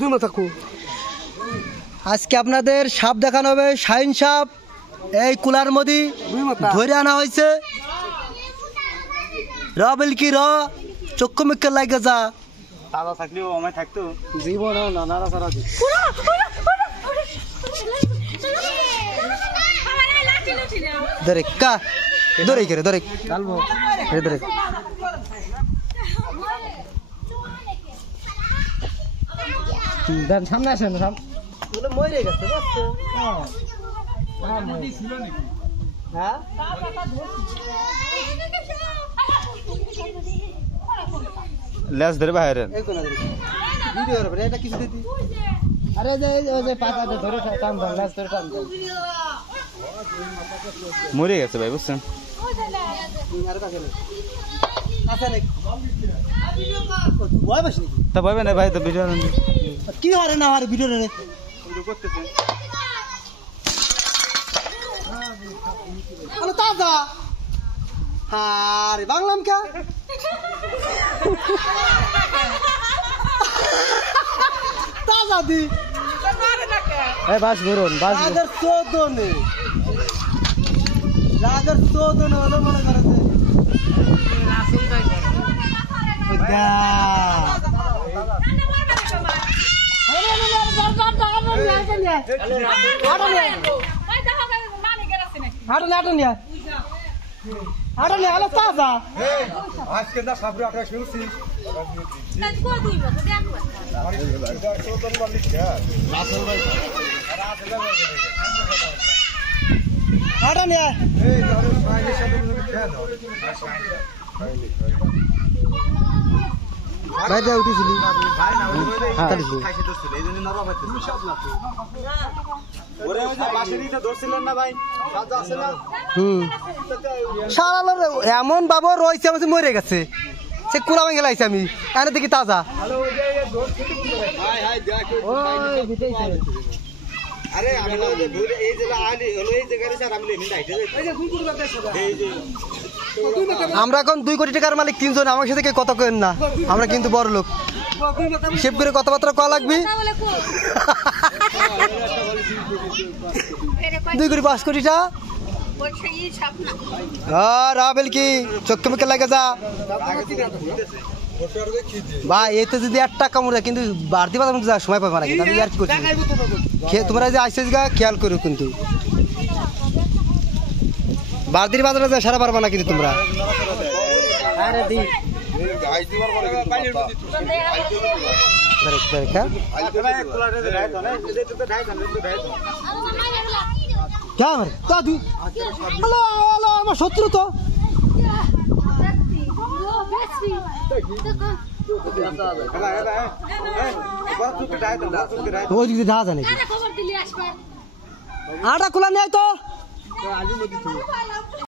দুই মাথা কো। আজকে আপনাদের সাপ দেখানো হবে, শাইন সাপ। এই কুলার মধ্যে ধরে আনা হয়েছে। রবেল কি র চক্ষু মুখে লাগে যা তাজা থাকলেও আমায় থাকতো জীবন নানা সারা ধরে কা ধরে করে ধরে কালবো ধরে সামনে আসেন মরে গেছে হ্যাঁ লেজ ধরে বাইরে ভিডিও হবে এটা কিছু দিতি আরে যে পাতাটা ধরে টান দাও লেজ ধরে টান দাও মরে গেছে ভাই বুঝছেন আর কাছে নেই আছে নাকি ভয় পাস নাকি তা ভাই না ভাই তো ভিডিও কি হারে না হারে ভিডিও রে করতেছে আলো তাজা আরে বাংলাম কে তাজা দি এই বাস ধরুন বাস রাজার চোদনে হলো মনে করেছে আজকে না সাবরে 28 শুনছি বাইরে উঠেছিলি এমন বাবু রয়েছে আমার মরে গেছে সে কুলা ভেঙে লাইছে আমি এনে দেখি তাজা আমরা এখন 2 কোটি টাকার মালিক 3 জন আমার সাথে কত করেন না আমরা কিন্তু বড় লোক হিসেব করে কথাবার্তা কয়া লাগবে 2 কোটি 5 কোটিটা রাবেল কি চোখে মুখে লাগে যা ভাই এতে যদি 1 টাকা কামড়ে কিন্তু বাড়তি বাজার মধ্যে সময় পাবে না কিন্তু আমি আর কি করছি তোমরা যে আইসেস গা খেয়াল করো কিন্তু বাড়তির বাজারে যা সারা পারবা না কিন্তু তোমরা আমার শত্রু তো আটা খোলা নেই তো